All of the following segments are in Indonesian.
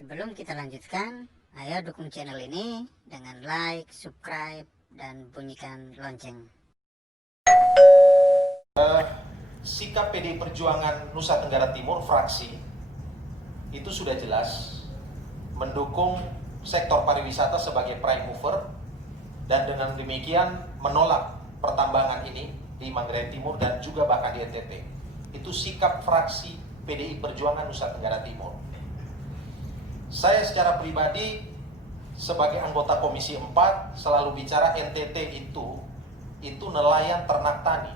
Sebelum kita lanjutkan, ayo dukung channel ini dengan like, subscribe, dan bunyikan lonceng. Sikap PDI Perjuangan Nusa Tenggara Timur fraksi itu sudah jelas mendukung sektor pariwisata sebagai prime mover, dan dengan demikian menolak pertambangan ini di Manggarai Timur dan juga bahkan di NTT. Itu sikap fraksi PDI Perjuangan Nusa Tenggara Timur. Saya secara pribadi sebagai anggota Komisi 4 selalu bicara NTT itu nelayan ternak tani.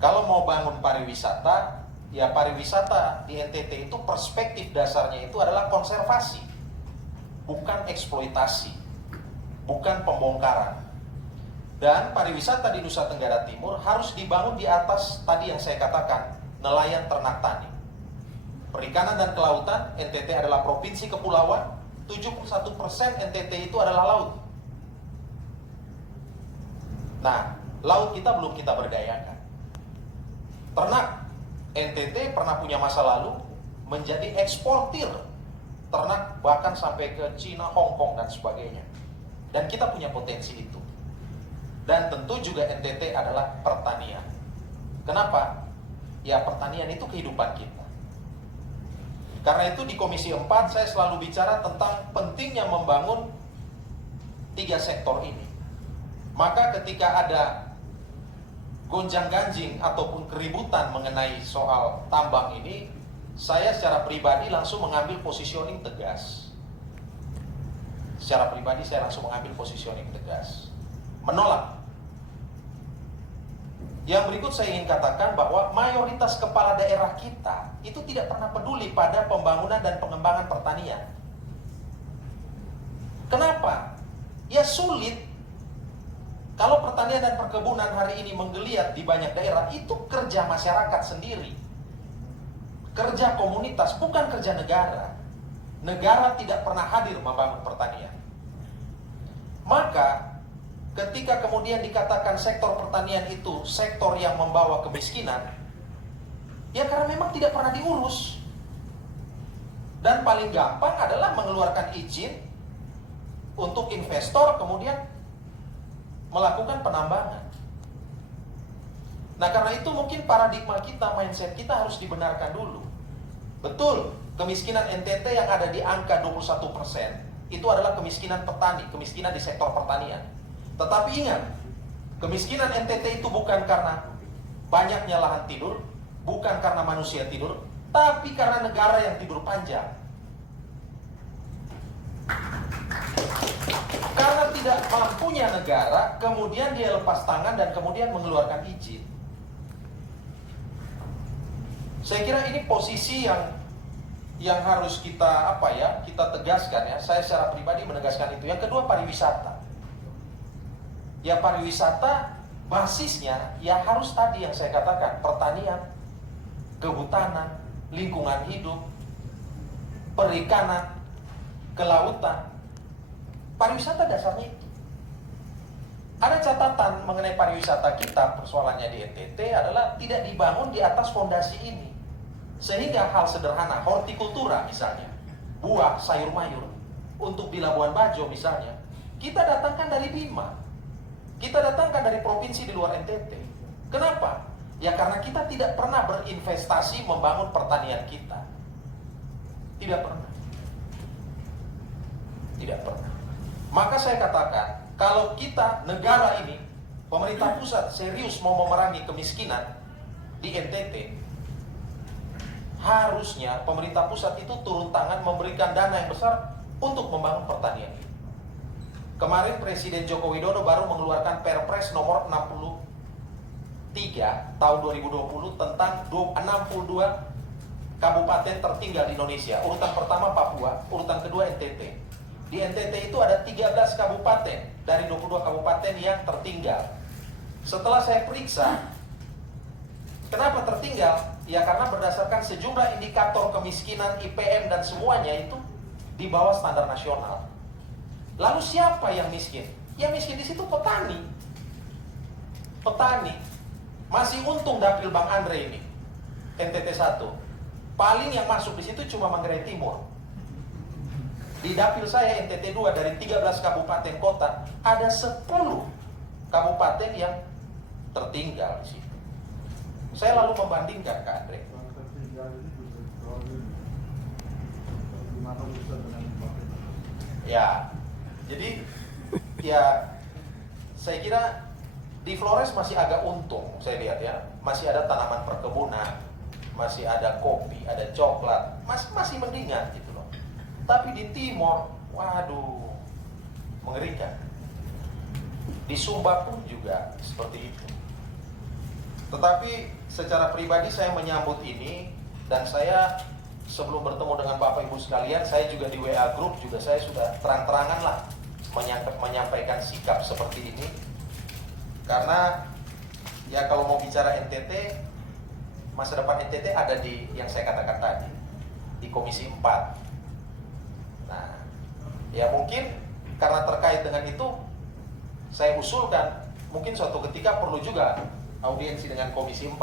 Kalau mau bangun pariwisata, ya pariwisata di NTT itu perspektif dasarnya itu adalah konservasi, bukan eksploitasi, bukan pembongkaran. Dan pariwisata di Nusa Tenggara Timur harus dibangun di atas tadi yang saya katakan, nelayan ternak tani. Perikanan dan kelautan, NTT adalah provinsi kepulauan, 71% NTT itu adalah laut. Nah, laut kita belum kita berdayakan. Ternak, NTT pernah punya masa lalu menjadi eksportir ternak bahkan sampai ke Cina, Hong Kong, dan sebagainya. Dan kita punya potensi itu. Dan tentu juga NTT adalah pertanian. Kenapa? Ya pertanian itu kehidupan kita. Karena itu di Komisi 4 saya selalu bicara tentang pentingnya membangun 3 sektor ini. Maka ketika ada gonjang-ganjing ataupun keributan mengenai soal tambang ini, saya secara pribadi langsung mengambil positioning tegas. Secara pribadi saya langsung mengambil positioning tegas. Menolak. Yang berikut saya ingin katakan bahwa mayoritas kepala daerah kita itu tidak pernah peduli pada pembangunan dan pengembangan pertanian. Kenapa? Ya sulit. Kalau pertanian dan perkebunan hari ini menggeliat di banyak daerah, itu kerja masyarakat sendiri. Kerja komunitas, bukan kerja negara. Negara tidak pernah hadir membangun pertanian. Maka ketika kemudian dikatakan sektor pertanian itu sektor yang membawa kemiskinan, ya karena memang tidak pernah diurus. Dan paling gampang adalah mengeluarkan izin untuk investor kemudian melakukan penambangan. Nah karena itu mungkin paradigma kita, mindset kita harus dibenarkan dulu. Betul, kemiskinan NTT yang ada di angka 21% itu adalah kemiskinan petani, kemiskinan di sektor pertanian. Tetapi ingat, kemiskinan NTT itu bukan karena banyaknya lahan tidur, bukan karena manusia tidur, tapi karena negara yang tidur panjang. Karena tidak mampunya negara, kemudian dia lepas tangan dan kemudian mengeluarkan izin. Saya kira ini posisi yang harus kita kita tegaskan ya. Saya secara pribadi menegaskan itu. Yang kedua, pariwisata. Ya pariwisata basisnya ya harus tadi yang saya katakan, pertanian, kehutanan, lingkungan hidup, perikanan, kelautan. Pariwisata dasarnya itu. Ada catatan mengenai pariwisata kita, persoalannya di NTT adalah tidak dibangun di atas fondasi ini. Sehingga hal sederhana, hortikultura misalnya, buah, sayur mayur, untuk di Labuan Bajo misalnya, kita datangkan dari Bima. Kita datangkan dari provinsi di luar NTT. Kenapa? Ya karena kita tidak pernah berinvestasi membangun pertanian kita. Tidak pernah. Tidak pernah. Maka saya katakan, kalau kita, negara ini, pemerintah pusat serius mau memerangi kemiskinan di NTT, harusnya pemerintah pusat itu turun tangan memberikan dana yang besar untuk membangun pertanian. Kemarin Presiden Joko Widodo baru mengeluarkan Perpres nomor 63 tahun 2020 tentang 62 kabupaten tertinggal di Indonesia. Urutan pertama Papua, urutan kedua NTT. Di NTT itu ada 13 kabupaten dari 22 kabupaten yang tertinggal. Setelah saya periksa, kenapa tertinggal? Ya karena berdasarkan sejumlah indikator kemiskinan, IPM dan semuanya itu di bawah standar nasional. Lalu siapa yang miskin? Yang miskin di situ petani. Petani. Masih untung dapil Bang Andre ini. NTT 1. paling yang masuk di situ cuma Manggarai Timur. Di dapil saya NTT 2 dari 13 kabupaten kota ada 10 kabupaten yang tertinggal di situ. Saya lalu membandingkan Kak Andre. Ya, jadi ya saya kira di Flores masih agak untung, saya lihat ya, masih ada tanaman perkebunan, masih ada kopi, ada coklat, masih mendingan gitu loh. Tapi di Timor, waduh, mengerikan. Di Sumba pun juga seperti itu. Tetapi secara pribadi saya menyambut ini, dan saya sebelum bertemu dengan Bapak Ibu sekalian, saya juga di WA Group juga saya sudah terang-terangan lah menyampaikan sikap seperti ini. Karena ya kalau mau bicara NTT, masa depan NTT ada di yang saya katakan tadi, di Komisi 4. Nah, ya mungkin karena terkait dengan itu, saya usulkan mungkin suatu ketika perlu juga audiensi dengan Komisi 4